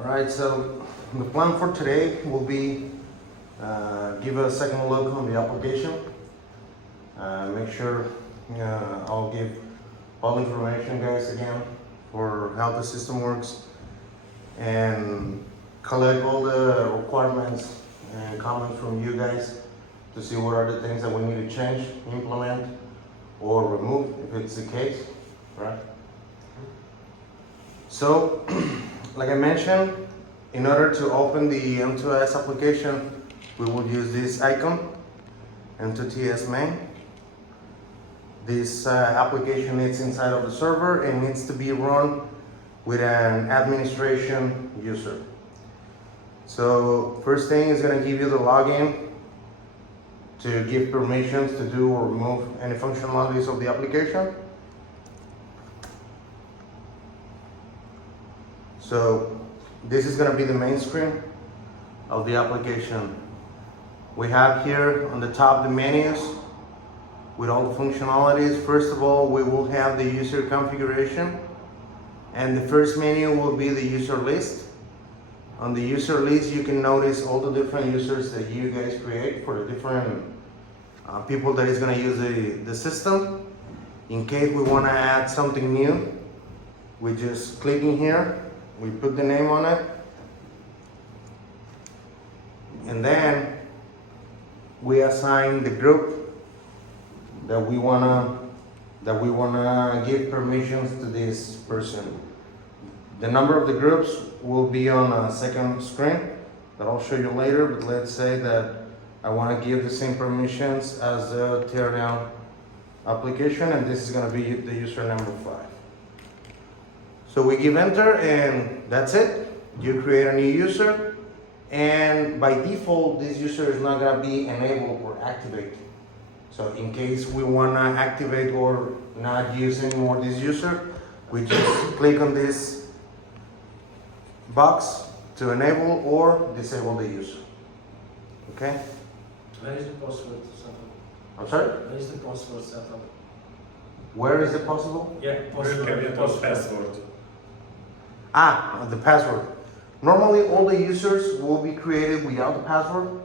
Alright, so the plan for today will be give a second look on the application. Make sure I'll give all information guys again for how the system works and collect all the requirements and comments from you guys to see what are the things that we need to change, implement, or remove if it's the case, right? So, like I mentioned, in order to open the M2S application, we will use this icon, M2S main. This application is inside of the server and needs to be run with an administration user. So first thing is going to give you the login to give permissions to do or remove any functionalities of the application. So this is going to be the main screen of the application. We have here on the top the menus with all the functionalities. First of all, we will have the user configuration, and the first menu will be the user list. On the user list, you can notice all the different users that you guys create for the different people that is going to use the system. In case we want to add something new, we just click in here, we put the name on it, and then we assign the group that we wanna give permissions to this person. The number of the groups will be on a second screen that I'll show you later, but let's say that I want to give the same permissions as the teardown application, and this is going to be the user number 5. So we give enter and that's it. You create a new user, and by default this user is not going to be enabled or activated. So in case we want to activate or not use anymore this user, we just click on this box to enable or disable the user. Okay? Where is the password set up? I'm sorry? Where is the password set up? Where is it possible? Yeah, Password. The password. Normally all the users will be created without the password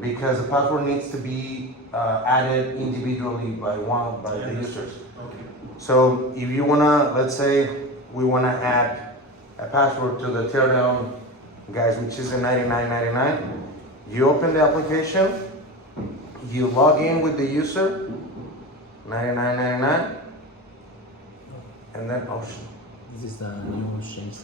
because the password needs to be added individually by the users. Okay. So if you wanna, let's say we wanna add a password to the teardown guys, which is a 9999, you open the application, you log in with the user 9999, and then This is the new change.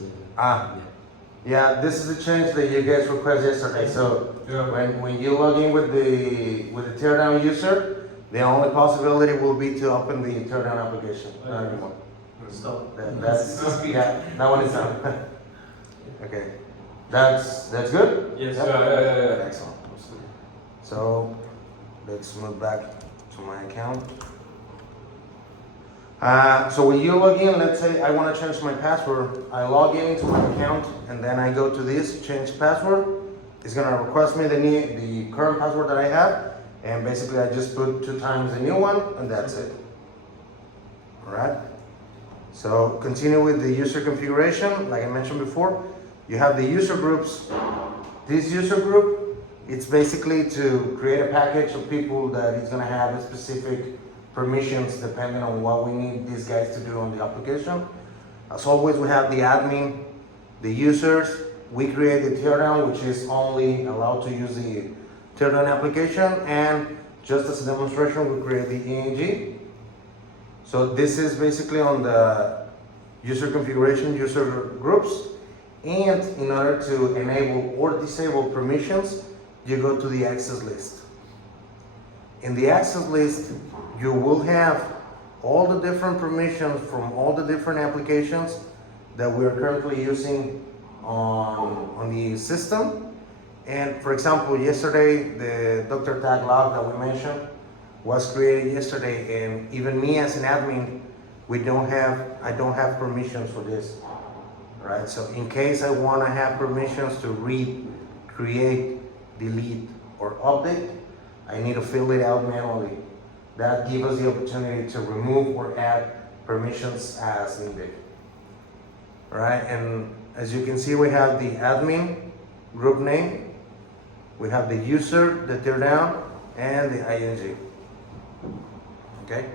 yeah, this is the change that you guys requested yesterday. So when you log in with the teardown user, the only possibility will be to open the teardown application. Not anymore. Stop. That's that one is done. Okay, that's good. Yes. Yeah? Excellent. So let's move back to my account. So when you log in, let's say I want to change my password. I log in into my account and then I go to this change password. It's gonna request me the current password that I have, and basically I just put 2 times the new one and that's it. All right. So continue with the user configuration. Like I mentioned before, you have the user groups. This user group, it's basically to create a package of people that is gonna have a specific permissions depending on what we need these guys to do on the application. As always, we have the admin, the users. We create the teardown, which is only allowed to use the teardown application, and just as a demonstration, we create the ENG. So this is basically on the user configuration, user groups, and in order to enable or disable permissions, you go to the access list. In the access list, you will have all the different permissions from all the different applications that we are currently using on the system. And for example, yesterday, the Dr. Tag log that we mentioned was created yesterday, and even me as an admin, I don't have permissions for this, right? So in case I want to have permissions to read, create, delete, or update, I need to fill it out manually. That gives us the opportunity to remove or add permissions as needed. Right? And as you can see, we have the admin group name, we have the user, the teardown, and the ing. Okay,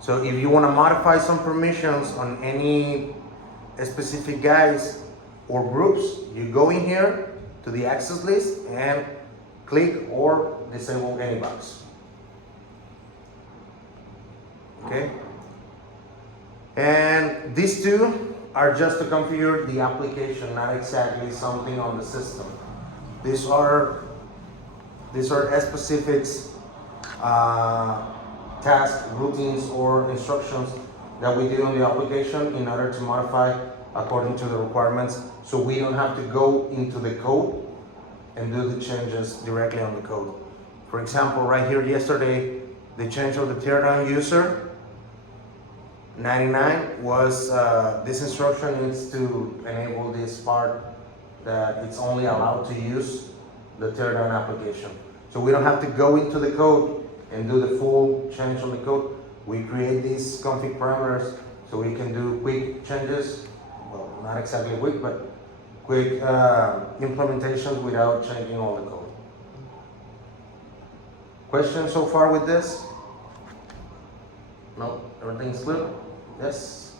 so if you want to modify some permissions on any specific guys or groups, you go in here to the access list and click or disable any box. Okay, and these two are just to configure the application, not exactly something on the system. These are specific tasks, routines, or instructions that we do on the application in order to modify according to the requirements, so we don't have to go into the code and do the changes directly on the code. For example, right here yesterday, the change of the teardown user 99 was this instruction is to enable this part that it's only allowed to use the teardown application. So we don't have to go into the code and do the full change on the code. We create these config parameters so we can do quick changes. Well, not exactly quick, but quick implementations without changing all the code. Questions so far with this? No? Everything's clear? Yes?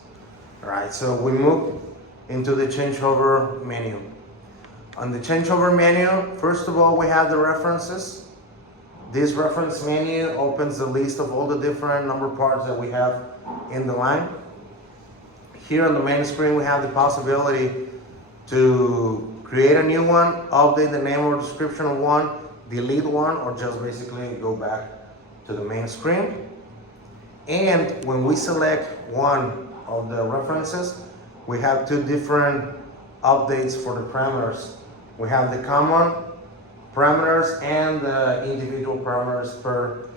Alright, so we move into the changeover menu. On the changeover menu, first of all, we have the references. This reference menu opens the list of all the different number parts that we have in the line. Here on the main screen, we have the possibility to create a new one, update the name or description of one, delete one, or just basically go back to the main screen. And when we select one of the references, we have two different updates for the parameters. We have the common parameters and the individual parameters per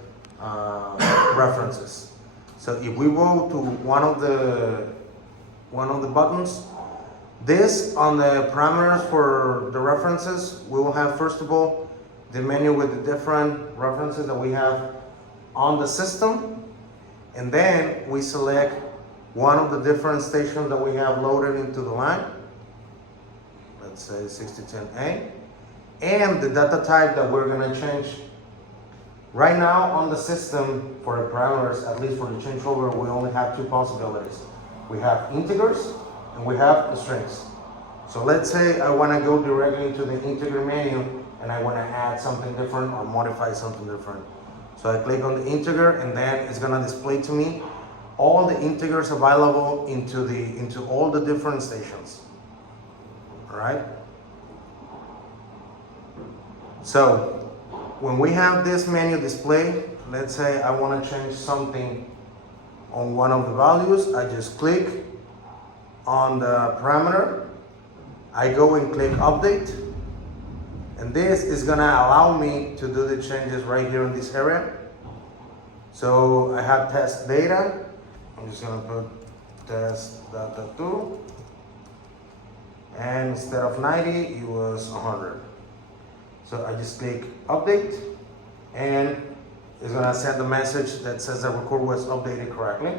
references. So if we go to one of the buttons, this on the parameters for the references, we will have first of all the menu with the different references that we have on the system, and then we select one of the different stations that we have loaded into the line. Let's say 6010A, and the data type that we're going to change. Right now on the system for the parameters, at least for the changeover, we only have two possibilities. We have integers and we have the strings. So let's say I want to go directly to the integer menu and I want to add something different or modify something different. So I click on the integer, and then it's going to display to me all the integers available into all the different stations. All right. So when we have this menu display, let's say I want to change something on one of the values, I just click on the parameter, I go and click update, and this is going to allow me to do the changes right here in this area. So I have test data, I'm just going to put test data 2, and instead of 90 it was 100. So I just click update, and it's going to send a message that says the record was updated correctly.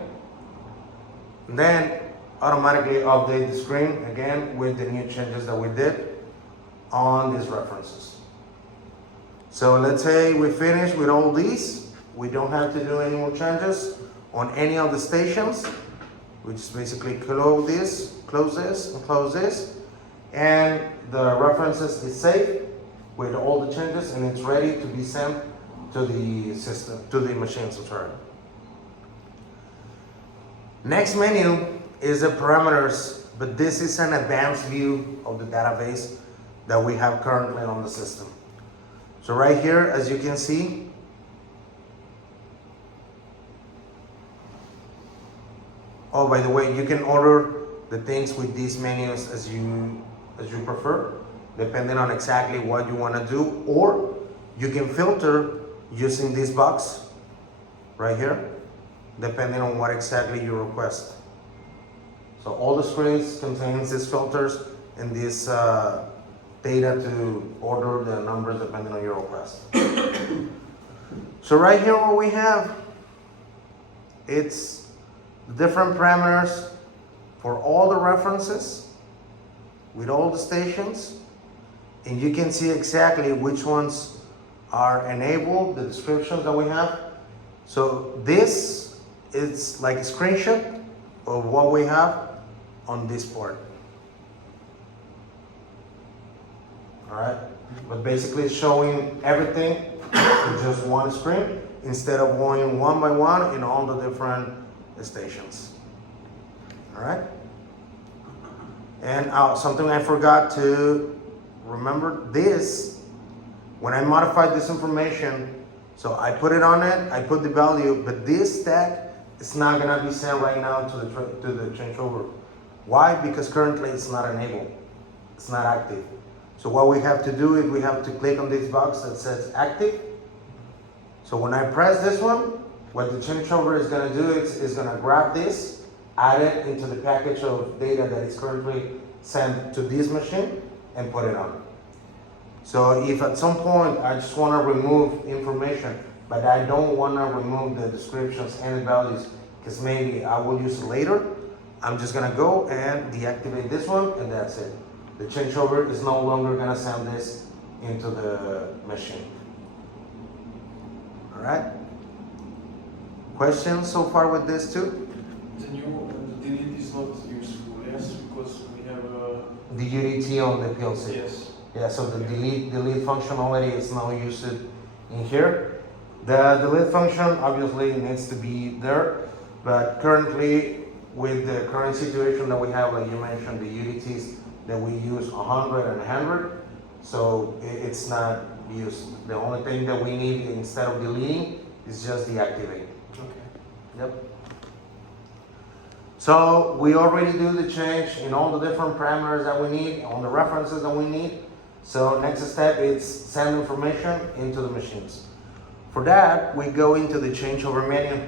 And then automatically update the screen again with the new changes that we did on these references. So let's say we finish with all these. We don't have to do any more changes on any of the stations. We just basically close this, and close this. And the references is saved with all the changes, and it's ready to be sent to the system, to the machine. So sorry. Next menu is the parameters, but this is an advanced view of the database that we have currently on the system. So right here, as you can see, oh, by the way, you can order the things with these menus as you prefer, depending on exactly what you want to do, or you can filter using this box right here, depending on what exactly you request. So all the screens contains these filters and this data to order the numbers depending on your request. So right here what we have, it's different parameters for all the references, with all the stations, and you can see exactly which ones are enabled, the descriptions that we have. So this is like a screenshot of what we have on this part. All right, but basically it's showing everything in just one screen instead of going one by one in all the different stations. All right, and something I forgot to remember this, when I modified this information, so I put it on it, I put the value, but this tag is not gonna be sent right now to the changeover. Why? Because currently it's not enabled, it's not active. So what we have to do is we have to click on this box that says active. So when I press this one, what the changeover is gonna do is gonna grab this, add it into the package of data that is currently sent to this machine and put it on. So if at some point I just wanna remove information, but I don't wanna remove the descriptions and the values, because maybe I will use it later, I'm just gonna go and deactivate this one and that's it. The changeover is no longer gonna send this into the machine. All right? Questions so far with this too? The delete is not useful, yes, because we have The UDT on the PLC. yes. Yeah, so the delete functionality is now used in here. The delete function obviously needs to be there, but currently with the current situation that we have, like you mentioned, the UDTs that we use 100 and 100, so it's not used. The only thing that we need instead of deleting is just deactivate. Okay. Yep. So we already do the change in all the different parameters that we need, on the references that we need. So next step is send information into the machines. For that, we go into the changeover menu.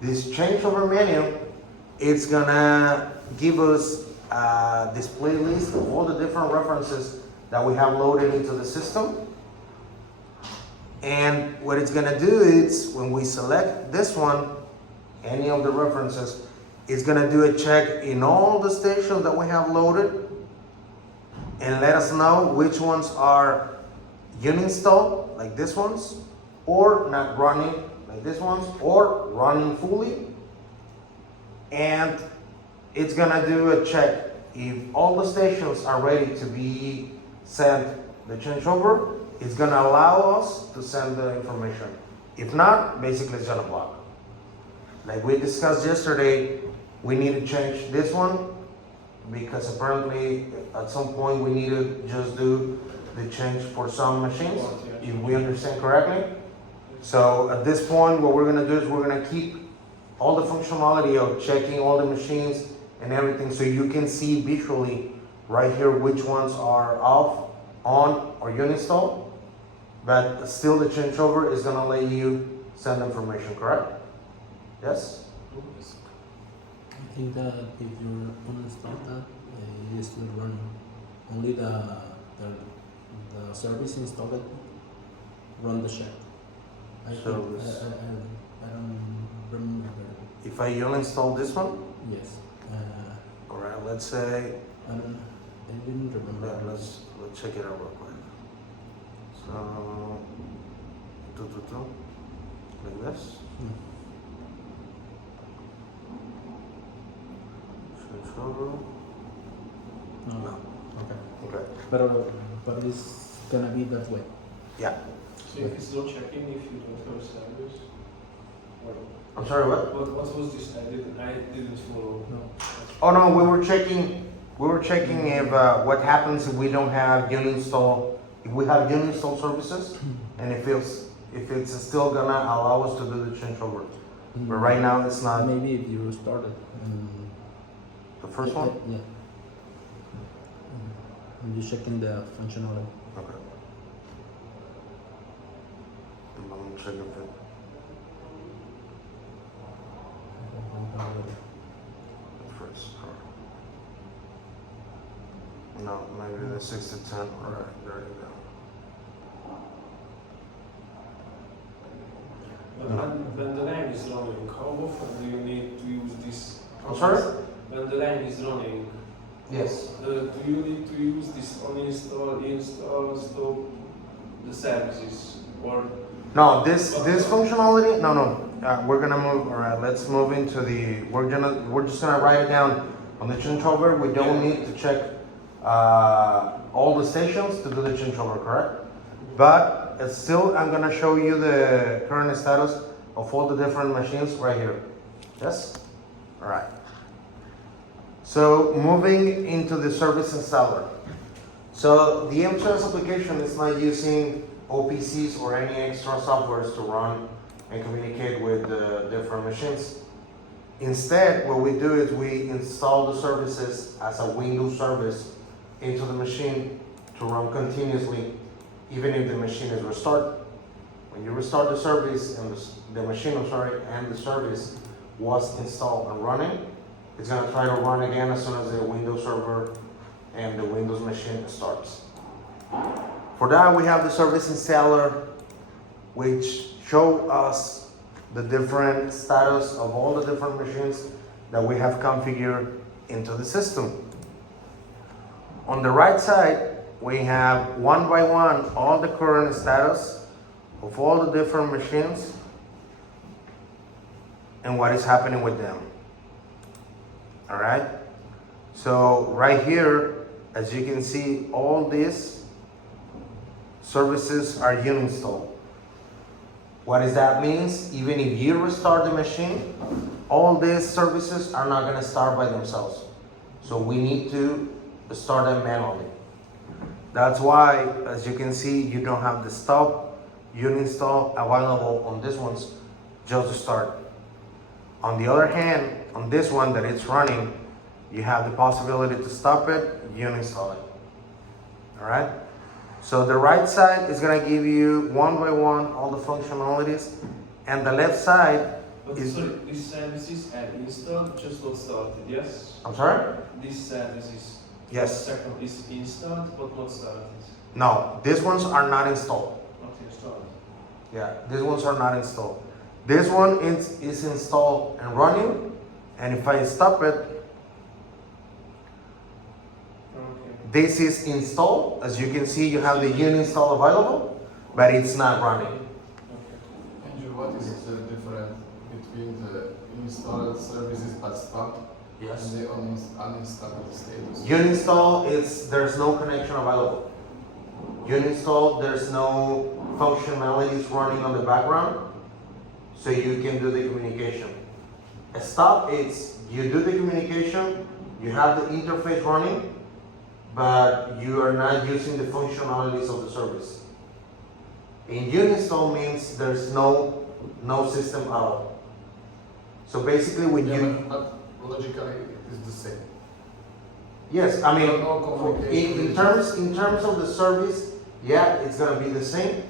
This changeover menu, it's gonna give us a display list of all the different references that we have loaded into the system. And what it's gonna do is, when we select this one, any of the references, it's gonna do a check in all the stations that we have loaded and let us know which ones are uninstalled, like this ones, or not running, like this ones, or running fully. And it's gonna do a check. If all the stations are ready to be sent the changeover, it's gonna allow us to send the information. If not, basically it's gonna block. Like we discussed yesterday, we need to change this one because apparently at some point we need to just do the change for some machines, if we understand correctly. So at this point, what we're gonna do is we're gonna keep all the functionality of checking all the machines and everything, so you can see visually right here which ones are off, on, or uninstalled. But still the changeover is gonna let you send information, correct? Yes? I think that if you uninstall that, it is still running. Only the service installed run the check. I don't remember. If I uninstall this one, Yes. all right, let's say, I didn't remember. let's check it out real quick. So, like this. Hmm. Changeover. No. Okay. Okay. But it's gonna be that way. Yeah. So if it's not checking if you don't have a service? Or I'm sorry, what? what was this? I didn't follow. No. Oh no, we were checking if what happens if we don't have uninstall. If we have uninstall services, and if it's still gonna allow us to do the changeover. But right now it's not. Maybe if you restart it. The first one? Yeah. And you're checking the functionality. Okay. I'm gonna check if it. First. No, maybe the 6 to 10. Alright, there you go. When the line is running, how often do you need to use this? I'm sorry? When the line is running, Yes. Do you need to use this uninstall, install, stop the services, or No, this functionality. No. We're gonna move. All right, let's move into the. We're just gonna write it down on the changeover. We don't need to check all the stations to do the changeover, correct? But it's still, I'm gonna show you the current status of all the different machines right here. Yes. All right. So moving into the service installer. So the M2S application is not using OPCs or any extra softwares to run and communicate with the different machines. Instead, what we do is we install the services as a Windows service into the machine to run continuously, even if the machine is restored. When you restart the service and the machine, and the service was installed and running, it's gonna try to run again as soon as the Windows server and the Windows machine starts. For that, we have the service installer, which show us the different status of all the different machines that we have configured into the system. On the right side, we have one by one all the current status of all the different machines and what is happening with them. All right. So right here, as you can see, all these services are uninstalled. What does that mean? Even if you restart the machine, all these services are not going to start by themselves. So we need to start them manually. That's why, as you can see, you don't have the stop uninstall available on this ones just to start. On the other hand, on this one that it's running, you have the possibility to stop it, uninstall it. All right? So the right side is gonna give you one by one all the functionalities, and the left side but is. sorry, these services are installed, just not started, yes? I'm sorry? These services. Yes. Second is installed but not started. No, these ones are not installed. Not installed. Yeah, these ones are not installed. This one is installed and running, and if I stop it, Okay. this is installed. As you can see, you have the uninstall available, but it's not running. Okay. Andrew, what is the difference between the installed services but stopped Yes. and the uninstalled status? Uninstall is there's no connection available. Uninstall, there's no functionalities running on the background, so you can do the communication. A stop, it's you do the communication, you have the interface running, but you are not using the functionalities of the service. In uninstall means there's no system at all. So basically, when Yeah, you but logically it is the same. yes, I mean, No communication. in terms of the service, yeah, it's gonna be the same.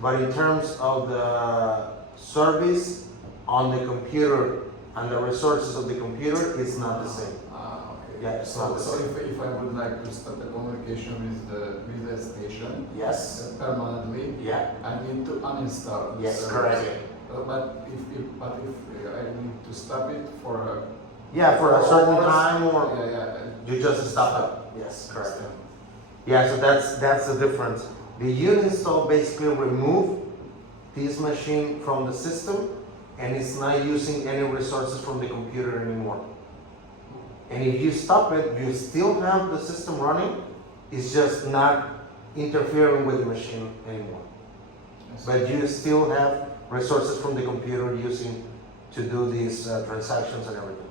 But in terms of the service on the computer and the resources of the computer, it's not the same. Okay. Yeah, it's not the So same. if I would like to start the communication with the station Yes. permanently, Yeah. I need to uninstall. the Yes, service. correct. But if I need to stop it for Yeah, for a certain hours, time, or yeah. you just stop it. Yes, correct. Yeah, so that's the difference. The uninstall basically remove this machine from the system, and it's not using any resources from the computer anymore. And if you stop it, you still have the system running. It's just not interfering with the machine anymore. But you still have resources from the computer using to do these transactions and everything.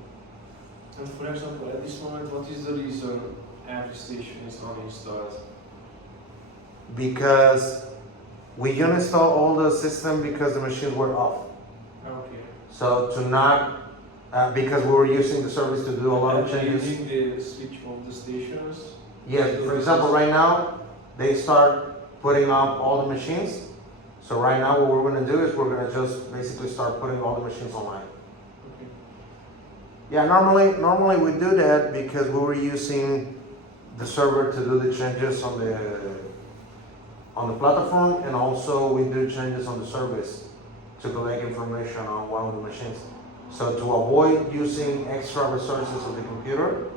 And for example, at this moment, what is the reason every station is uninstalled? Because we uninstall all the system because the machines were off. Okay. So to not, because we were using the service to do a lot of Are you changes. using the switch of the stations? Yes, for example, right now, they start putting up all the machines. So right now, what we're gonna do is we're gonna just basically start putting all the machines online. Okay. Yeah, normally we do that because we were using the server to do the changes on the platform, and also we do changes on the service to collect information on one of the machines. So to avoid using extra resources of the computer,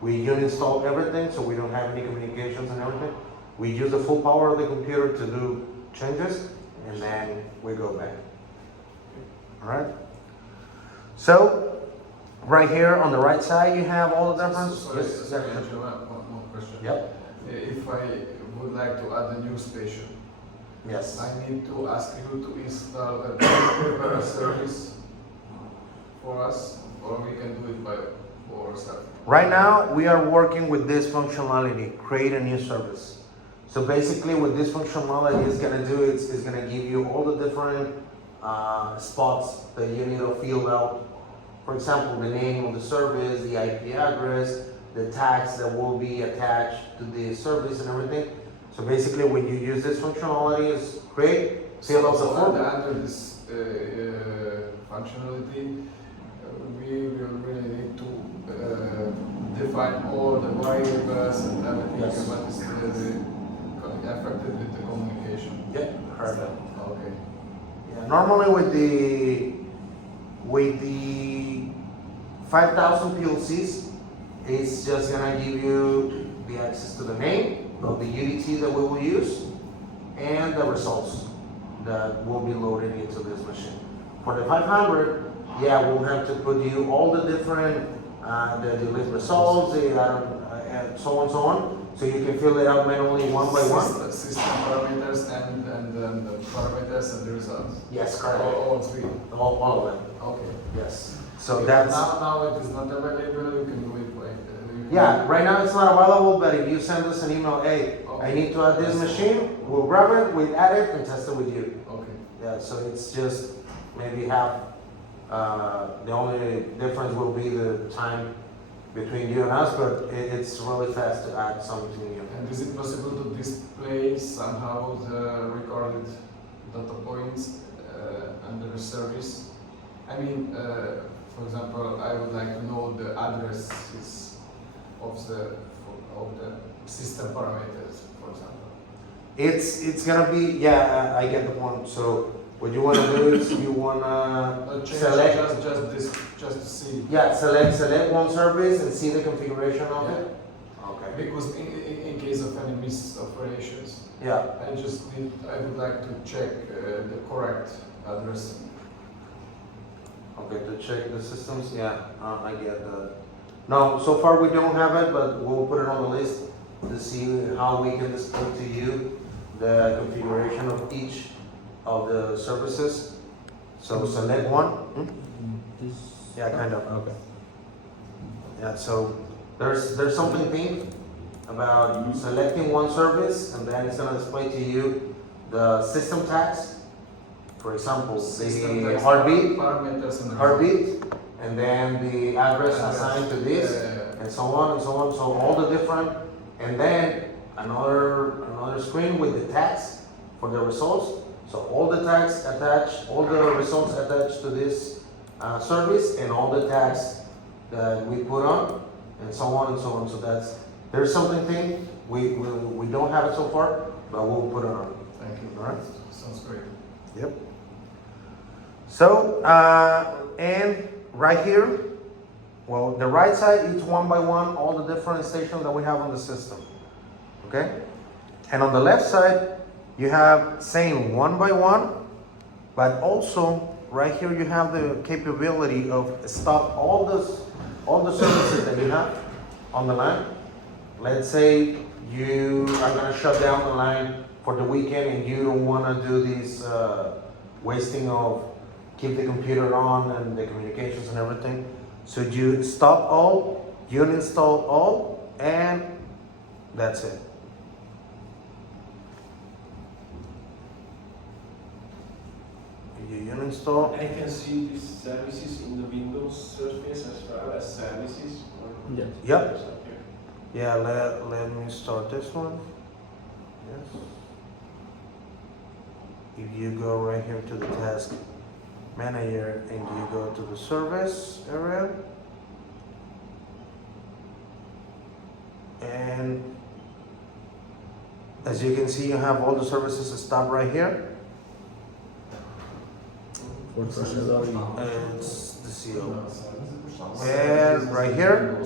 We uninstall everything, so we don't have any communications and everything. We use the full power of the computer to do changes, and then we go back. All right? So, right here on the right side, you have all the different. Sorry, Yes, exactly. one more question. Yep. If I would like to add a new station, Yes. I need to ask you to install a paper service for us, or we can do it by ourselves. Right now, we are working with this functionality, create a new service. So basically what this functionality is gonna do is gonna give you all the different spots that you need to fill out. For example, the name of the service, the IP address, the tags that will be attached to the service and everything. So basically when you use this functionality is create, fill out the So form. under this functionality, we will really need to define all the variables and everything Yes. what is affected with the communication. Yeah, perfect. Okay. Yeah, normally with the 5,000 PLCs, it's just gonna give you the access to the name of the UDT that we will use and the results that will be loaded into this machine. For the 500, yeah, we'll have to put you all the different the list results, and so on, so on, so you can fill it out manually one by one. System parameters and the parameters and the results. Yes, correct. All three. All of them. Okay. Yes. So that's. Now it is not available. You can do it by. Yeah, right now it's not available, but if you send us an email, hey, I need to add this machine, we'll grab it, we add it, and test it with you. Okay. Yeah, so it's just maybe half. The only difference will be the time between you and us, but it's really fast to add something new. And is it possible to display somehow the recorded data points under the service? I mean, for example, I would like to know the addresses of the system parameters, for example. It's gonna be, yeah, I get the point. So what you wanna do is you wanna select. Just to see. Yeah, select one service and see the configuration of it. Okay. Because in case of any misoperations, Yeah. I would like to check the correct address. Okay, to check the systems, yeah, I get that. No, so far we don't have it, but we'll put it on the list to see how we can display to you the configuration of each of the services. So select one. This. Yeah, kind of. Okay. Yeah, so there's something neat about selecting one service, and then it's gonna display to you the system tags. For example, the heartbeat, parameters and heartbeat, and then the address assigned to this, and so on and so on. So all the different, and then another screen with the tags for the results. So all the tags attached, all the results attached to this service, and all the tags that we put on, and so on and so on. So there's something we don't have it so far, but we'll put it on. Thank you. All right. Sounds great. Yep. So, and right here, well, the right side, each one by one, all the different stations that we have on the system. Okay? And on the left side, you have same one by one, but also right here you have the capability of stop all the services that you have on the line. Let's say you are gonna shut down the line for the weekend and you don't wanna do this wasting of keep the computer on and the communications and everything. So you stop all, you uninstall all, and that's it. You uninstall. I can see these services in the Windows surface as well as services. Yes. Yep. Yeah, let me start this one. Yes. If you go right here to the task manager and you go to the service area, and as you can see, you have all the services stopped right here. For traceability. It's the CO. And right here,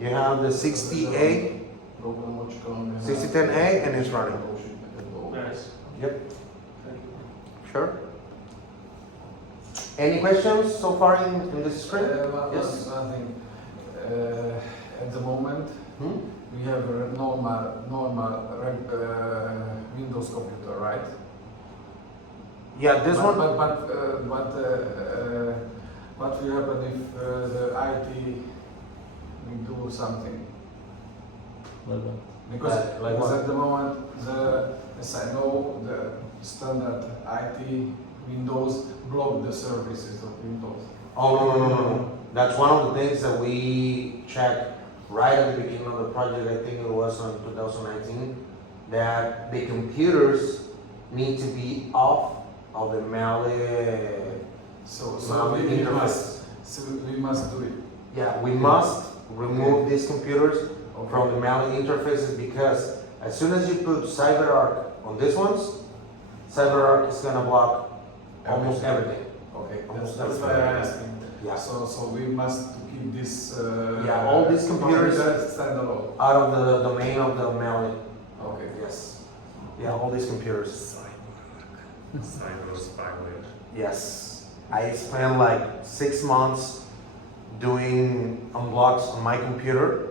You have the 60A, 6010A, and it's running. Nice. Yep. Thank you. Sure. Any questions so far in this screen? Yes. One thing. At the moment, Hmm? we have a normal Windows computer, right? Yeah, this but, one. What will happen if the IT will do something? Well done. Because, Like because what? at the moment, as I know, the standard IT Windows block the services of Windows. Oh, no. That's one of the things that we checked right at the beginning of the project. I think it was on 2019, that the computers need to be off of the Mali. So Mali we interface. must do it. Yeah, we must remove these computers Okay. from the Mali interfaces, because as soon as you put CyberArk on these ones, CyberArk is gonna block almost everything. Okay, Almost that's why everything. I'm asking. Yeah. So we must keep this. Yeah, all these computers- standalone. Out of the domain of the Mali. Okay. Yes. Yeah, all these computers. Cyber spyware. Yes. I spent like 6 months doing unblocks on my computer.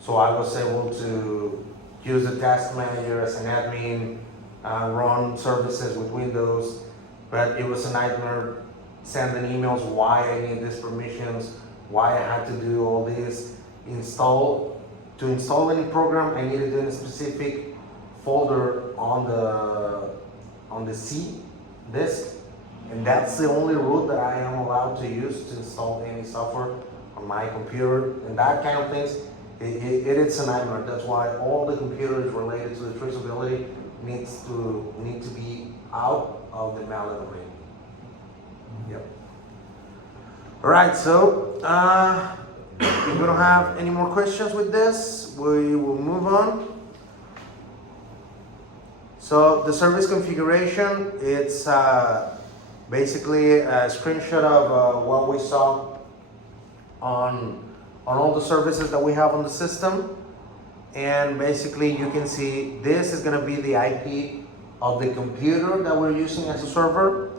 So I was able to use the task manager as an admin, run services with Windows, but it was a nightmare sending emails why I need these permissions, why I had to do all this. To install any program, I needed in a specific folder on the C disk, and that's the only route that I am allowed to use to install any software on my computer, and that kind of things. It's a nightmare. That's why all the computers related to the traceability need to be out of the Mali domain. Yep. All right. So if we don't have any more questions with this, we will move on. So the service configuration, it's basically a screenshot of what we saw on all the services that we have on the system. And basically you can see this is gonna be the IP of the computer that we're using as a server,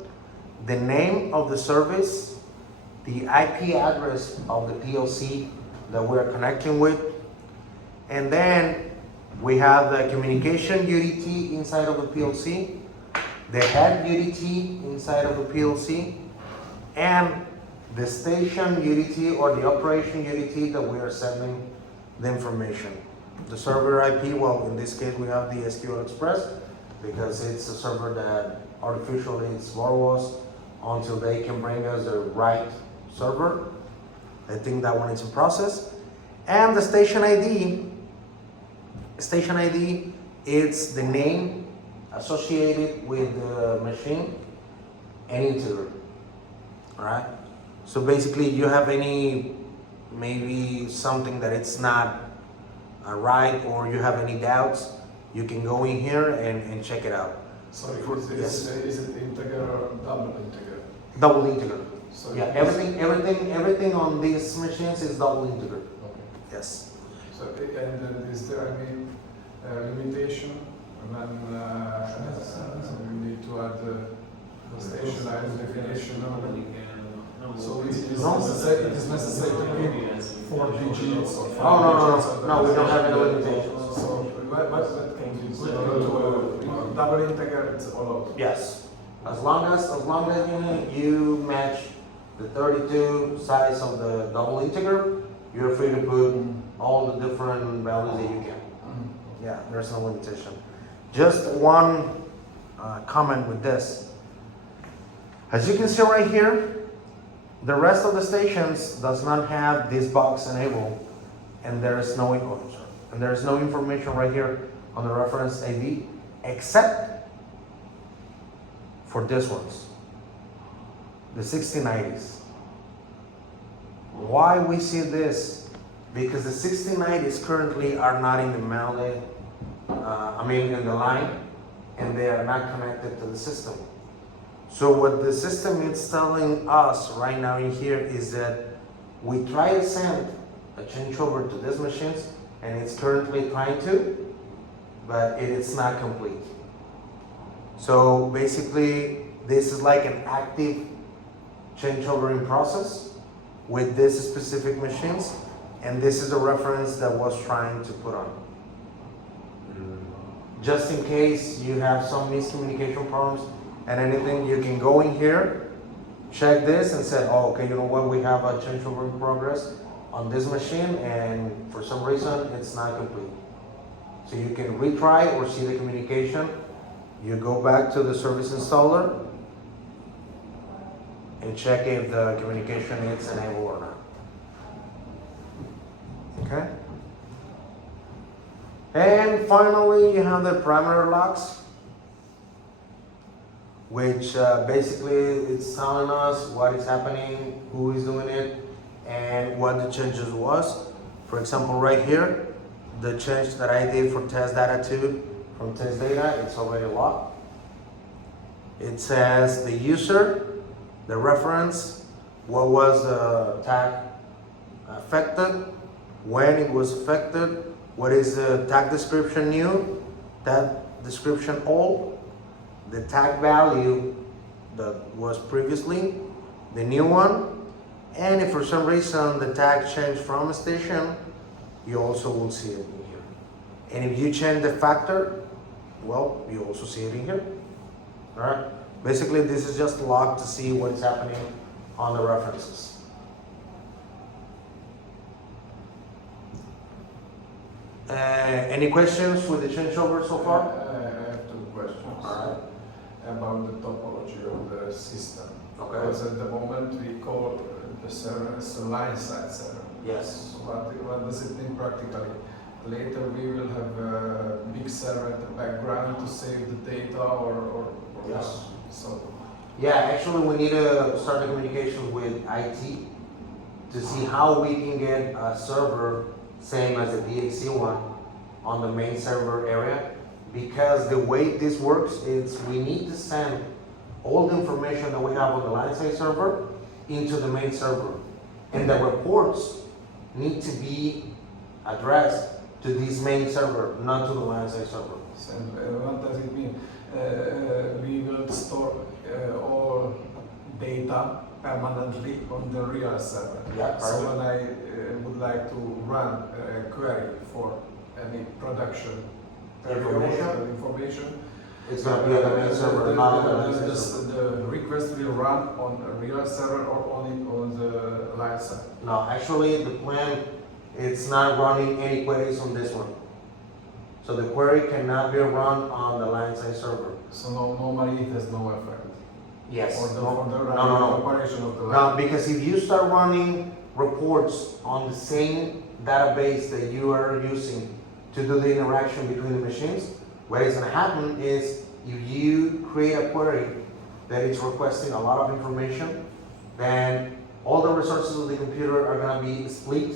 the name of the service, the IP address of the PLC that we're connecting with, and then we have the communication UDT inside of the PLC, the head UDT inside of the PLC, and the station UDT or the operation UDT that we are sending the information. The server IP, well, in this case we have the SQL Express because it's a server that artificially it's borrowed until they can bring us the right server. I think that one is in process. And the station ID, it's the name associated with the machine and integer. All right. So basically, you have maybe something that it's not right, or you have any doubts, you can go in here and check it out. Sorry, Yes. is it integer or double integer? Double integer. So Yeah, it is- everything on these machines is double integer. Okay. Yes. So and is there any limitation when we need to add the station ID definition? So it is No. necessary to put 4 digits or 5 Oh, digits. no, we don't have any limitations. So what can we put to double integer? It's allowed. Yes. As long as you match the 32 size of the double integer, you're free to put all the different values that you can. Yeah, there's no limitation. Just one comment with this. As you can see right here, the rest of the stations does not have this box enabled, and there is no information right here on the reference ID, except for this ones, the 6090s. Why we see this? Because the 6090s currently are not in the Mali, in the line, and they are not connected to the system. So what the system is telling us right now in here is that we try to send a changeover to these machines, and it's currently trying to, but it's not complete. So basically, this is like an active changeover in process with these specific machines, and this is the reference that was trying to put on. Just in case you have some miscommunication problems and anything, you can go in here, check this and say, oh, okay, you know what, we have a changeover in progress on this machine, and for some reason it's not complete. So you can retry or see the communication. You go back to the service installer and check if the communication is enabled or not. Okay? And finally, you have the parameter locks, which basically it's telling us what is happening, who is doing it, and what the changes was. For example, right here, the change that I did for test data 2 from test data, it's already locked. It says the user, the reference, what was the tag affected, when it was affected, what is the tag description new, tag description old, the tag value that was previously, the new one, and if for some reason the tag changed from a station, you also will see it in here. And if you change the factor, well, you also see it in here. All right. Basically, this is just a log to see what is happening on the references. Any questions with the changeover so far? I have 2 questions. Alright. About the topology of the system. Okay. Because at the moment we call the server as a line-side server. Yes. So what does it mean practically? Later we will have a big server at the background to save the data or Yes. not. So Yeah, actually, we need to start the communication with IT to see how we can get a server same as the DXC one on the main server area. Because the way this works is we need to send all the information that we have on the line-side server into the main server. And the reports need to be addressed to this main server, not to the line-side server. what does it mean? We will store all data permanently on the real server. Yeah, So perfect. when I would like to run a query for any production information, It's gonna be on the main server, not on the line-side server. the request will run on a real server or only on the line side. No, actually, the plan, it's not running any queries on this one. So the query cannot be run on the line-side server. So normally it has no effect. Yes. For the No. operation of the line. No, because if you start running reports on the same database that you are using to do the interaction between the machines, what is gonna happen is if you create a query that is requesting a lot of information, then all the resources of the computer are gonna be split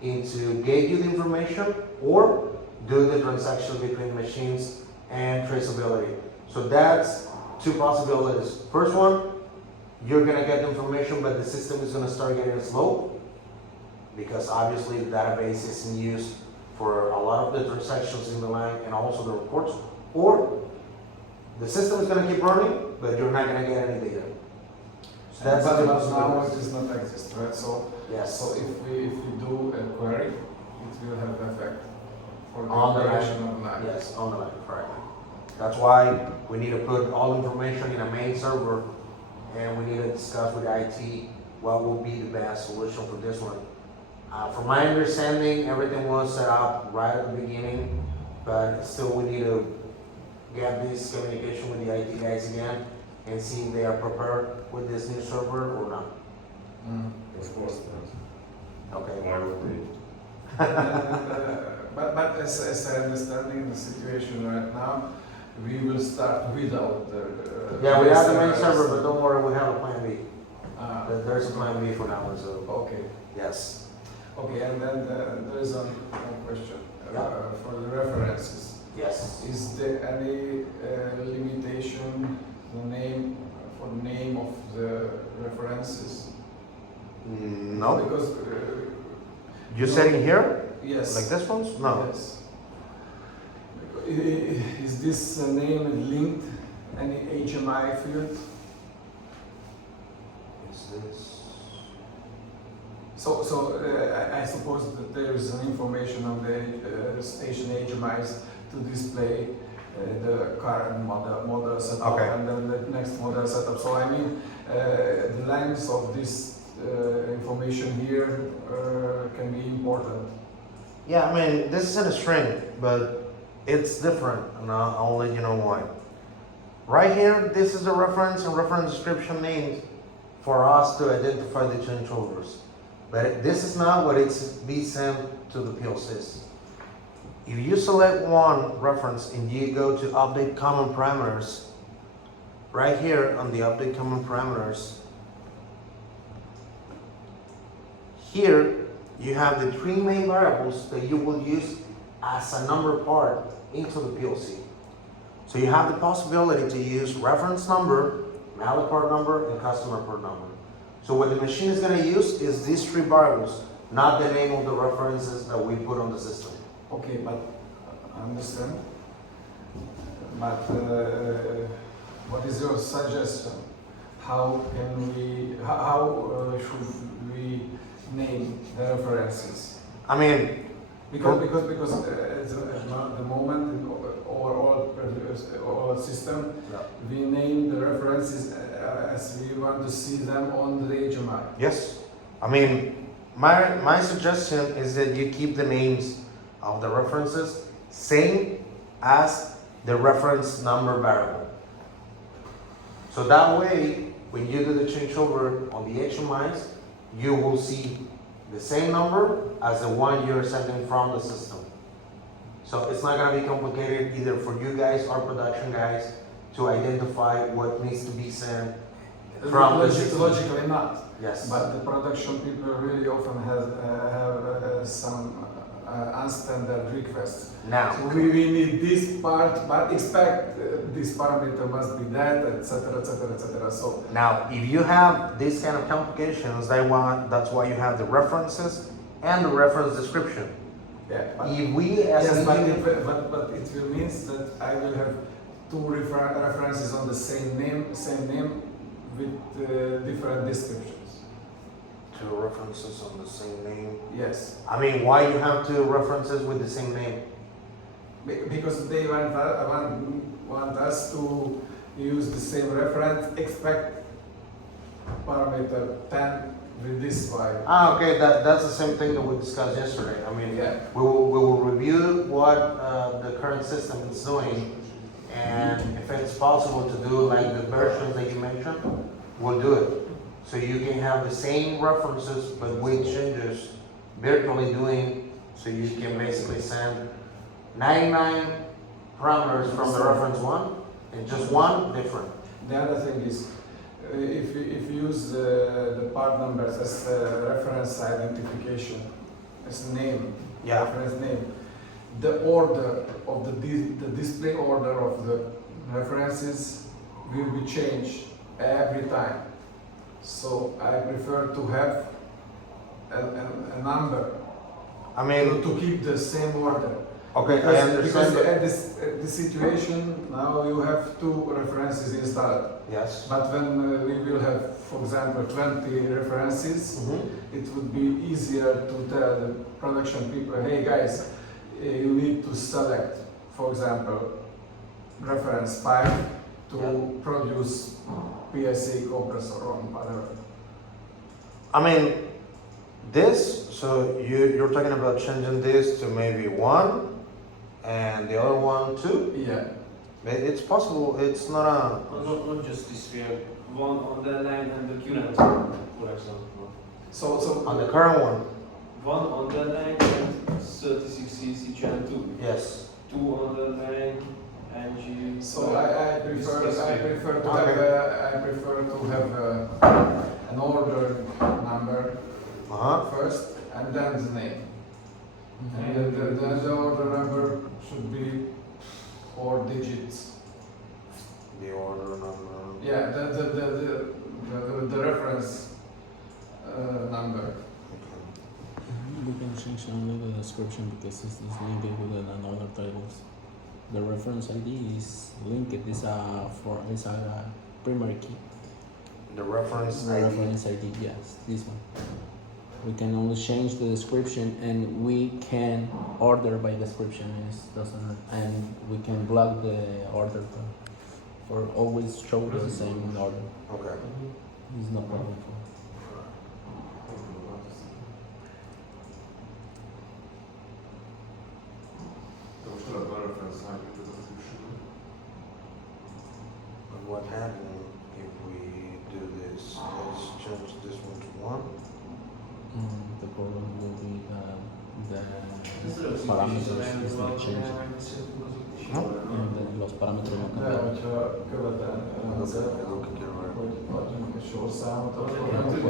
into get you the information or do the transaction between machines and traceability. So that's 2 possibilities. First one, you're gonna get the information, but the system is gonna start getting slow because obviously the database is in use for a lot of the transactions in the line and also the reports. Or the system is gonna keep running, but you're not gonna get any data. So that's the but now it possibilities. does not exist, right? So Yes. so if we do a query, it will have effect for the On the operation line. of the line. Yes, on the line, correct. That's why we need to put all information in a main server, and we need to discuss with IT what will be the best solution for this one. From my understanding, everything was set up right at the beginning, but still we need to get this communication with the IT guys again and see if they are prepared with this new server or not. Mm. Of course not. Okay. Why would they? But as I understanding the situation right now, we will start without the. Yeah, we have the main server, but don't worry, we have a plan B. Ah, There's a plan B for now, so okay. yes. Okay, and then there is one question Yeah. for the references. Yes. Is there any limitation, the name of the references? No. Because You setting here? Yes. Like this ones? No. Yes. Is this name linked any HMI field? Is this? I suppose that there is some information on the station HMIs to display the current model setup Okay. and then the next model setup. So I mean, the length of this information here can be important. Yeah, I mean, this isn't a string, but it's different, and I'll let you know why. Right here, this is the reference and reference description names for us to identify the changeovers. But this is not what it's be sent to the PLCs. If you select one reference and you go to update common parameters, right here on the update common parameters, here you have the three main variables that you will use as a number part into the PLC. So you have the possibility to use reference number, mallet part number, and customer part number. So what the machine is going to use is these three variables, not the name of the references that we put on the system. Okay, but I understand. But what is your suggestion? How should we name the references? I mean, Because at the moment in all system, yeah. we name the references as we want to see them on the HMI. Yes. I mean, my suggestion is that you keep the names of the references same as the reference number variable. So that way, when you do the changeover on the HMIs, you will see the same number as the one you're sending from the system. So it's not gonna be complicated either for you guys or production guys to identify what needs to be sent from the system. Logically not. Yes. But the production people really often have some unstandard requests. Now, So we need this part, but expect this parameter must be that, etc., etc., etc. So now, if you have these kind of complications, that's why you have the references and the reference description. yeah. But, If we as yes, an but engineer- it will mean that I will have two references on the same name with different descriptions. two references on the same name. Yes. I mean, why you have two references with the same name? Because they want us to use the same reference, expect parameter 10 with this value. Ah, okay, that's the same thing that we discussed yesterday. I mean, Yeah. we will review what the current system is doing, and if it's possible to do like the versions that you mentioned, we'll do it. So you can have the same references, but with changes virtually doing, so you can basically send 99 parameters from the reference one, and just one different. The other thing is, if you use the part numbers as reference identification, as name, Yeah. reference name, the order of the display order of the references will be changed every time. So I prefer to have a number I mean, to keep the same order. okay, I Because understand. But at this situation now you have two references installed. yes. But when we will have, for example, 20 references, Mhm. it would be easier to tell the production people, hey guys, you need to select, for example, reference 5 to Yeah. produce PSA compressor or whatever. I mean, this, so you're talking about changing this to maybe 1 and the other one 2? Yeah. It's possible, it's not a, Not just this sphere, one on the line and the current, for example. So on the current one, One on the line and 36cc Gen 2. yes. Two on the line and G. So I prefer to have an order number Uh-huh. first and then the name. And the order number should be 4 digits. The order number. Yeah, the reference number. Okay. We can see change only the description because it's linked with another tables. The reference ID is linked. It's a primary key. The reference The ID. reference ID, yes, this one. We can only change the description, and we can order by description. And we can block the order for always show the same order. Okay. It's no problem. But what happens if we do this? Let's change this one to 1. The problem will be the Parámetros parameters is not changing. Los parámetros no De, cambian. hogyha követelni rendszer, hogy adjunk egy sorszámot, akkor nem tudjuk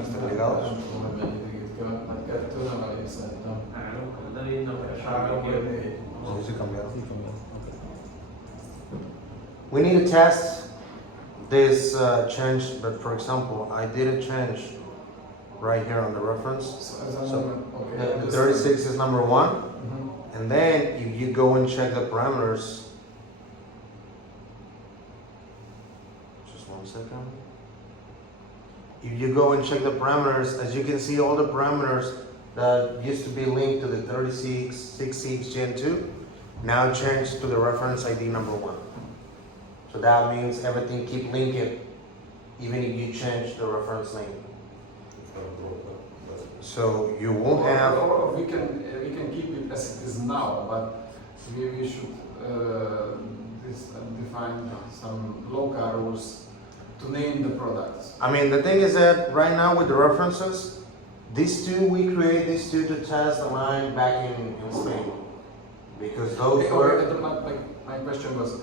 ¿Están ligados? nem tudom, hogy mennyi digit követ, mert 2 nem elég szerintem. 3 vagy 4. Sí, sí cambiaron. Sí, cambió. Okay. We need to test this change, but for example, I did a change right here on the reference. So ez a So, moment, okay. The 36 is number 1, Mhm. and then if you go and check the parameters, just 1 second. If you go and check the parameters, as you can see, all the parameters that used to be linked to the 3666 Gen 2 now changed to the reference ID number 1. So that means everything keep linked, even if you change the reference name. So you won't have. Or we can keep it as it is now, but we should define some local rules to name the products. I mean, the thing is that right now with the references, these two, we create these two to test the line back in Spain. Because those were. My question was,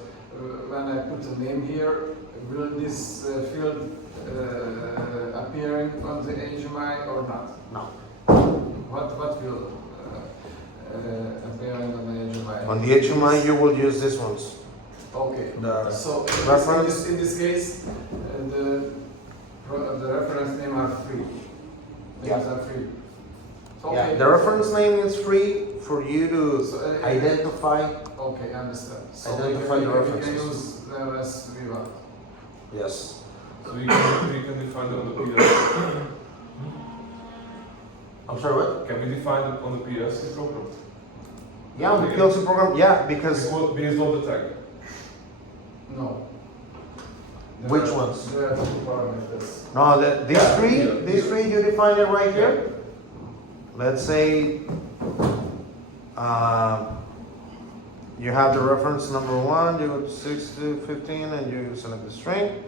when I put a name here, will this field appearing on the HMI or not? No. What will appearing on the HMI? On the HMI, you will use these ones. Okay. So reference. in this case, the reference name are free. Names are free. So, Yeah, okay. the reference name is free for you to So, identify. Okay, understand. So Identify the we can references. use them as we want. Yes. So we can define it on the PS. I'm sorry, what? Can we define it on the PS program? Yeah, on the PLC program, yeah, because. Based on the tag. No. Which ones? There are 2 parameters. No, these Yeah, three, yeah. these three, you define it right here. Let's say you have the reference number 1, you go 6 to 15, and you select the string.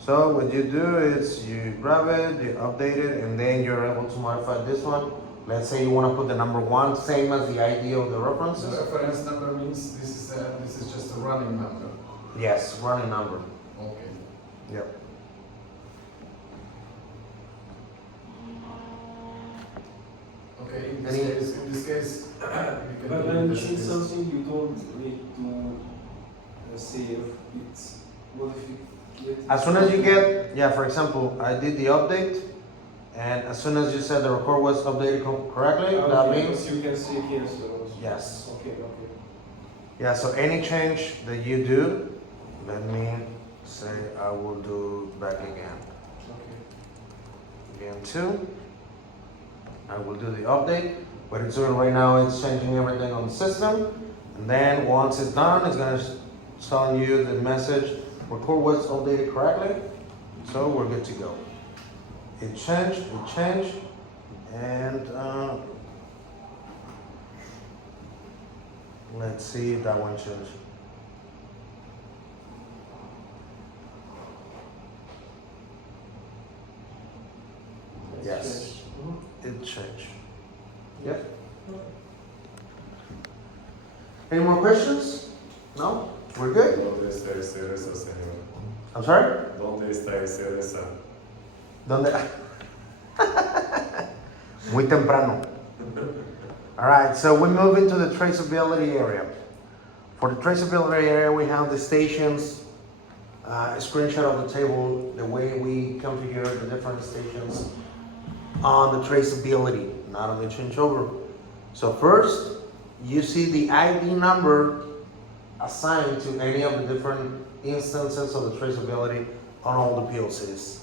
So what you do is you grab it, you update it, and then you're able to modify this one. Let's say you want to put the number 1, same as the ID of the The references. reference number means this is just a running number. Yes, running number. Okay. Yep. Okay. In Any- this case, we can But do when you this- change this. something, you don't need to save it. Modificate. As soon as you get, yeah, for example, I did the update, and as soon as you said the record was updated correctly, that means, you can say cancel also. yes. Okay. Yeah, so any change that you do, let me say I will do back again. Okay. Again 2. I will do the update. What it's doing right now is changing everything on the system. And then once it's done, it's gonna send you the message, record was updated correctly. So we're good to go. It changed, and let's see if that one changed. Yes. It changed. Yep. Any more questions? No? We're good? ¿Dónde está ese RSA, señor? I'm sorry? ¿Dónde está ese RSA? ¿Dónde? Muy temprano. All right, so we move into the traceability area. For the traceability area, we have the stations, a screenshot of the table, the way we configure the different stations. on the traceability, not on the changeover. So first, you see the ID number assigned to any of the different instances of the traceability on all the PLCs.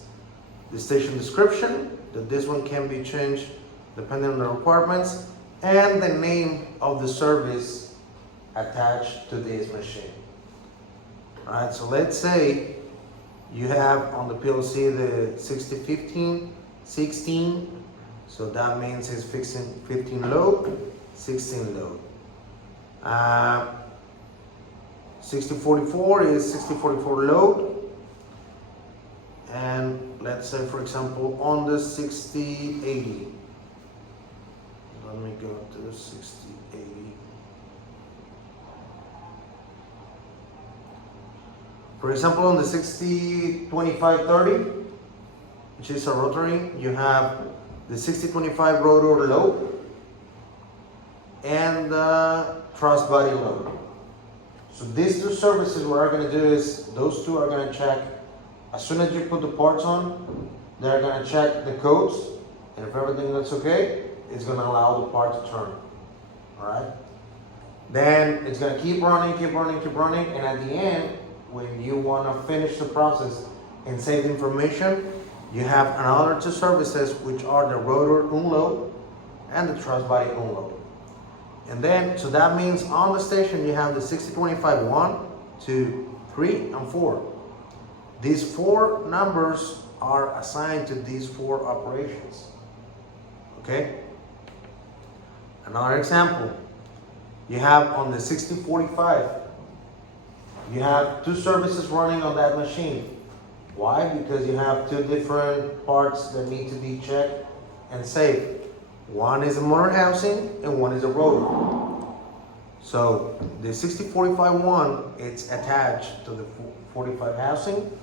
The station description, that this one can be changed depending on the requirements, and the name of the service attached to this machine. Alright, so let's say you have on the PLC the 6015, 16, so that means it's fixing 15 load, 16 load. 6044 is 6044 load, and let's say for example on the 6080, let me go to the 6080. For example, on the 602530, which is a rotary, you have the 6025 rotor load and the truss body load. So these two services, what are going to do is those two are going to check as soon as you put the parts on. They're going to check the codes, and if everything looks okay, it's going to allow the part to turn. All right. Then it's going to keep running, and at the end, when you want to finish the process and save the information, you have another two services, which are the rotor unload and the truss body unload. And then, so that means on the station you have the 6025 1, 2, 3, and 4. These four numbers are assigned to these four operations. Okay? Another example, you have on the 6045, you have two services running on that machine. Why? Because you have two different parts that need to be checked and saved. One is a motor housing and one is a rotor. So the 6045-1, it's attached to the 45 housing.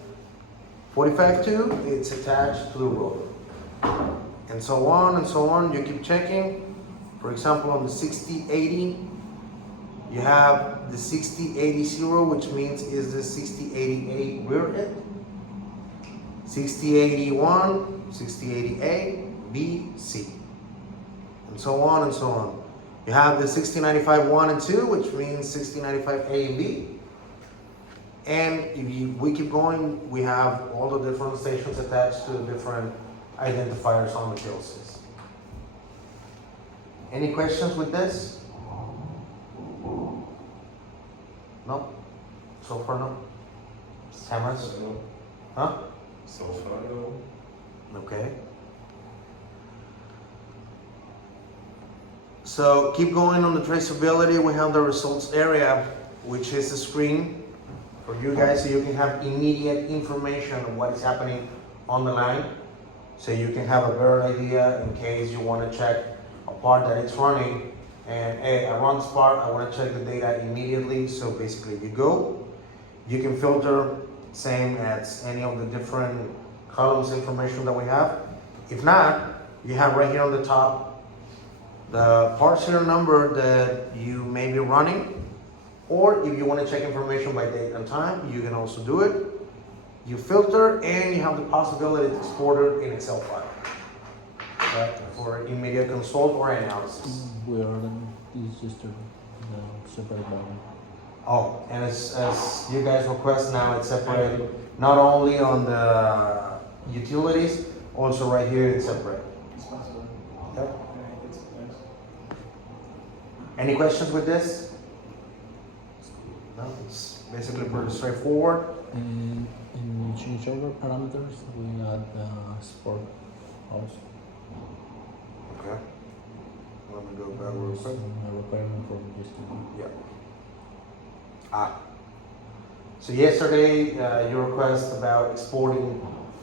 45-2, it's attached to the rotor. And so on and so on. You keep checking. For example, on the 6080, you have the 6080, which means is the 6088 rear end. 6081, 6080A, B, C. And so on and so on. You have the 6095 1 and 2, which means 6095 A and B. And if we keep going, we have all the different stations attached to the different identifiers on the PLCs. Any questions with this? No? So far, no? Cameras? No. Huh? So far, no. Okay. So keep going on the traceability. We have the results area, which is a screen for you guys so you can have immediate information of what is happening on the line. So you can have a better idea in case you want to check a part that it's running. And hey, I run this part, I want to check the data immediately. So basically you go, you can filter same as any of the different columns information that we have. If not, you have right here on the top the part serial number that you may be running, or if you want to check information by date and time, you can also do it. You filter and you have the possibility to export it in Excel file, right, for immediate consult or analysis. We are it's just the separate one. Oh, and as you guys request now, it's separated not only on the utilities, also right here it's separate. It's possible. Okay. It's nice. Any questions with this? No, it's basically pretty straightforward. And in changeover parameters, we add sport also. Okay. Let me go back real quick. A requirement for this one. Yeah. So yesterday you request about exporting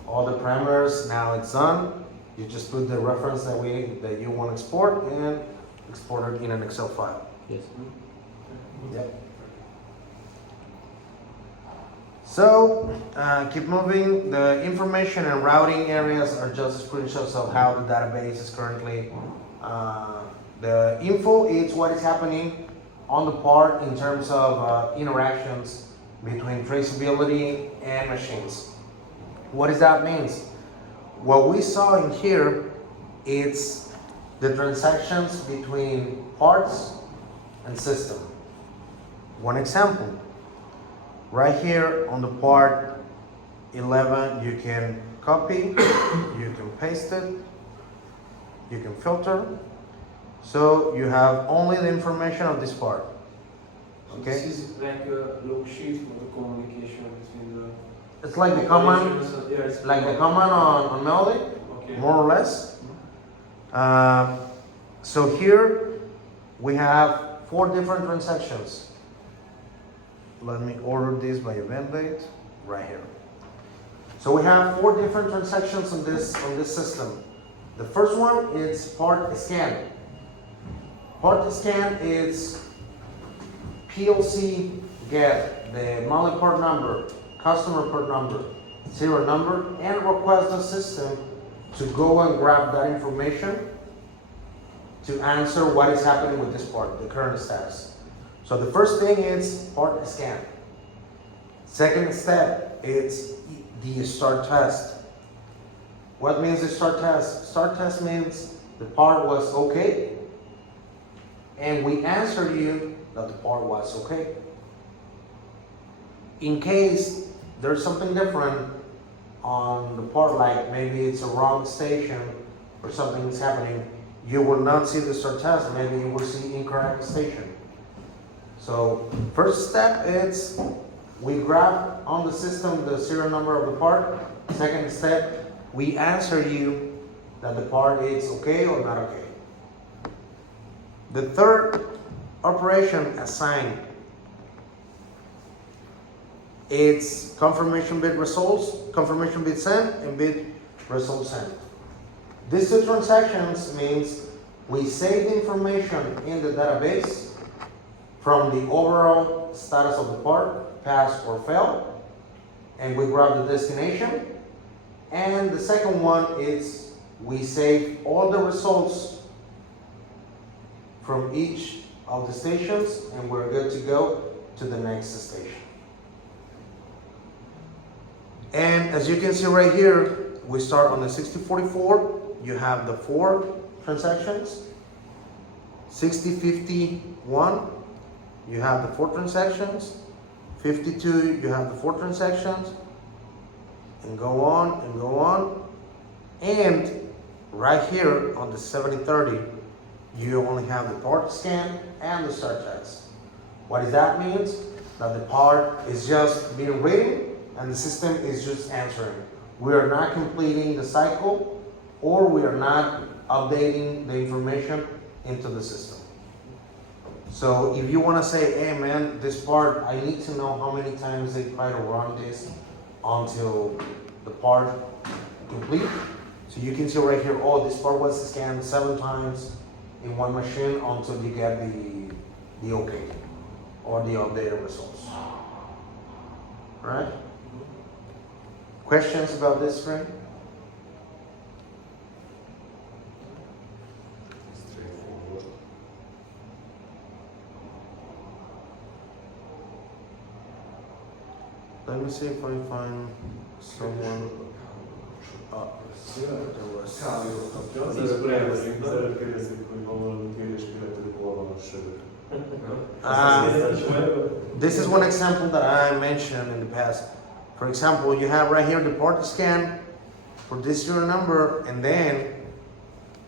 all the parameters. Now it's done. You just put the reference that you want to export and export it in an Excel file. Yes. Yep. So keep moving. The information and routing areas are just screenshots of how the database is currently. The info is what is happening on the part in terms of interactions between traceability and machines. What does that mean? What we saw in here it's the transactions between parts and system. One example, right here on the part 11, you can copy, you can paste it, you can filter. So you have only the information of this part. So Okay. this is like a log sheet for the communication between the. It's like the command, operations and- yeah, it's like the command on Melody, Okay. more or less. So here we have 4 different transactions. Let me order this by event date right here. So we have 4 different transactions on this system. The first one is part scan. Part scan is PLC get the monthly part number, customer part number, serial number, and request the system to go and grab that information to answer what is happening with this part, the current status. So the first thing is part scan. Second step is the start test. What means the start test? Start test means the part was okay, and we answer you that the part was okay. In case there's something different on the part, like maybe it's a wrong station or something is happening, you will not see the start test. Maybe you will see incorrect station. So first step is we grab on the system the serial number of the part. Second step, we answer you that the part is okay or not okay. The third operation assigned, it's confirmation bit results, confirmation bit sent, and bit result sent. These 2 transactions means we save the information in the database from the overall status of the part, pass or fail, and we grab the destination. And the second one is we save all the results from each of the stations, and we're good to go to the next station. And as you can see right here, we start on the 6044. You have the 4 transactions. 6051, you have the 4 transactions. 52, you have the 4 transactions. And go on and go on. And right here on the 7030, you only have the part scan and the start test. What does that mean? That the part is just being read and the system is just answering. We are not completing the cycle, or we are not updating the information into the system. So if you want to say, hey man, this part, I need to know how many times they try to run this until the part complete. So you can see right here, oh, this part was scanned 7 times in one machine until you get the okay or the updated results. Right? Questions about this screen? Straightforward. Let me see if I find someone. There was. Szeretnék kérdezni, hogy van valami kérdés, miért hol van a sör. This is one example that I mentioned in the past. For example, you have right here the part scan for this serial number, and then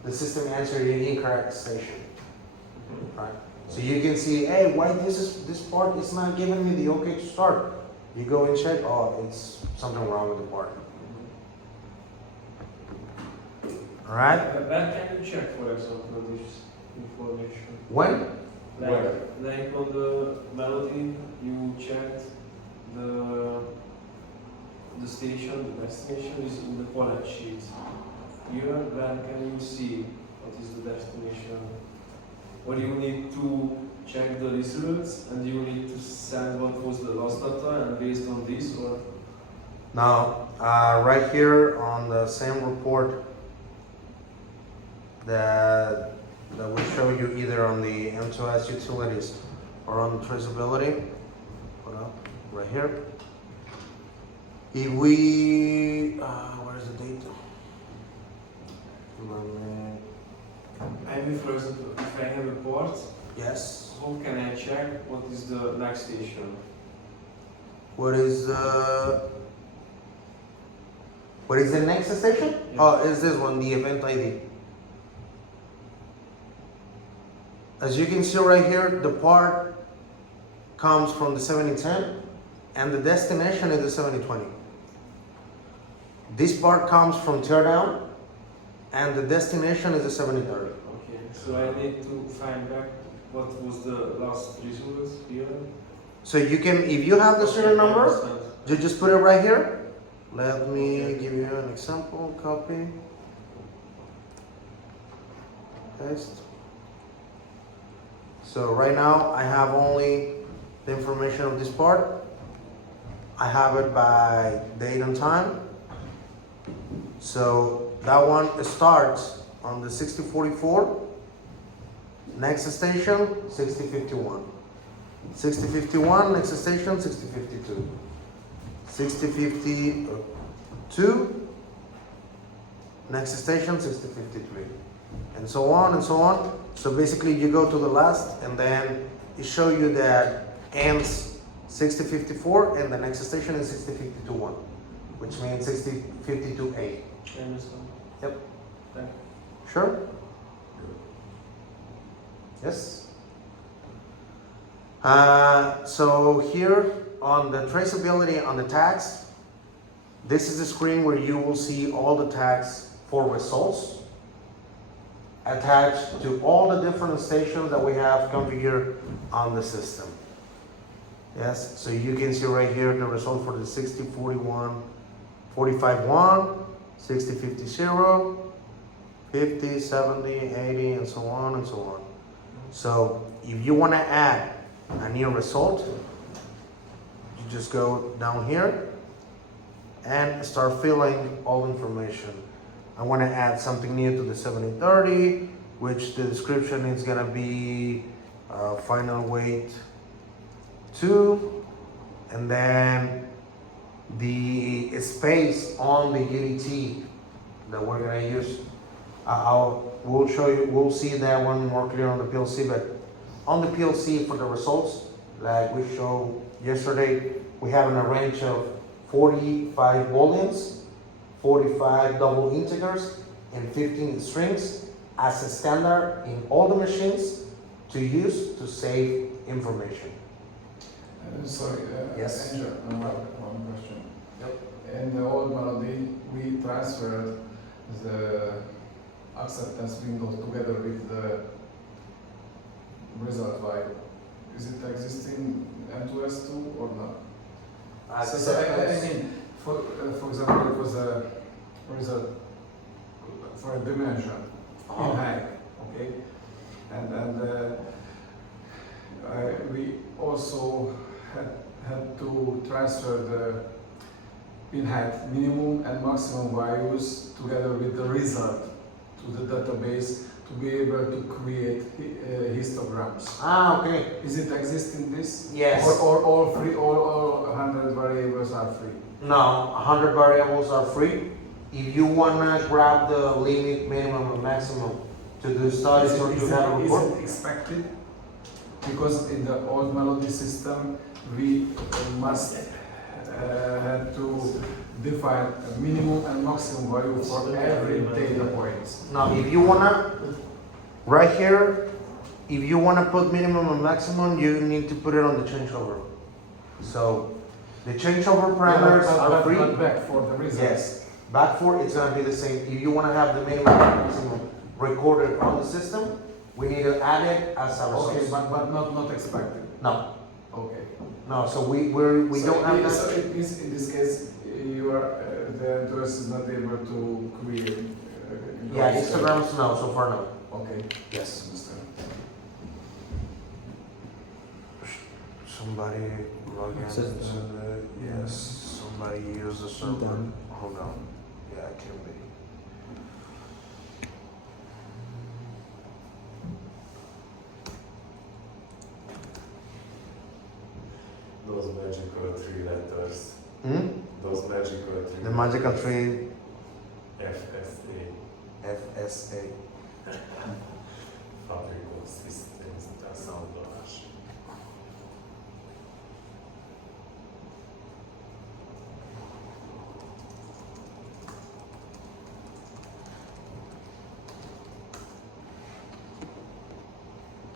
the system answers the incorrect station. Right? So you can see, hey, why this part is not giving me the okay to start. You go and check, oh, it's something wrong with the part. All right? Where can you check, for example, this information? When? Like on the melody, you checked the station, the destination is in the palette sheet. Here, then can you see what is the destination? Or you need to check the results and you need to send what was the last data and based on this, or? Now, right here on the same report that will show you either on the M2S utilities or on traceability. Hold up, right here. If we, where's the date? I mean, for example, if I have a port, Yes. how can I check what is the next station? What is the next station? Yeah. Oh, is this one, the event ID. As you can see right here, the part comes from the 7010 and the destination is the 7020. This part comes from teardown and the destination is the 7030. Okay, so I need to find back what was the last results here. So you can, if you have the serial Okay, I number, understand. you just put it right here. Let me give you an example, copy. Paste. So right now I have only the information of this part. I have it by date and time. So that one starts on the 6044. Next station, 6051. 6051, next station, 6052. 6052, next station, 6053. And so on and so on. So basically you go to the last and then it show you that ends 6054 and the next station is 6052-1, which means 6052A. I understand. Yep. Thank you. Sure? Yes? So here on the traceability on the tags, this is the screen where you will see all the tags for results attached to all the different stations that we have configured on the system. Yes, so you can see right here the result for the 6041, 45-1, 6050, 50, 70, 80, and so on and so on. So if you want to add a new result, you just go down here and start filling all the information. I want to add something new to the 7030, which the description is going to be final weight 2, and then the space on the UDT that we're going to use. We'll show you, we'll see that one more clear on the PLC, but on the PLC for the results, like we showed yesterday, we have in a range of 45 booleans, 45 double integers, and 15 strings as a standard in all the machines to use to save information. Sorry, Yes. Angel, one question. Yep. In the old melody, we transferred the acceptance window together with the result value. Is it existing M2S too or not? So I mean, for example, it was a result for a dimension in height, okay, and we also had to transfer the pin height minimum and maximum values together with the result to the database to be able to create histograms. Okay. Is it existing this? Yes. Or all free, all 100 variables are free? No, 100 variables are free. If you wanna grab the limit, minimum, and maximum to do studies or to have a report, Is it expected? Because in the old melody system, we must have to define a minimum and maximum value for every data points. now if you wanna, right here, if you wanna put minimum and maximum, you need to put it on the changeover. So the changeover parameters are free. But back for the result. Yes, back for it's gonna be the same. If you wanna have the minimum and maximum recorded on the system, we need to add it as a result. Okay, but not expected. No, Okay. no. So we So don't have So that. it means in this case, you are the M2S is not able to create. Yeah, histograms no. So far no. Okay. Yes. Understand. Somebody log in. Access the- Yes. Somebody use the server. Done. Hold on. Yeah, it can be. Those magical 3 letters. Hmm? Those magical 3 The magical tree FSA. FS. M2S. Fabricou systems de tração de borracha.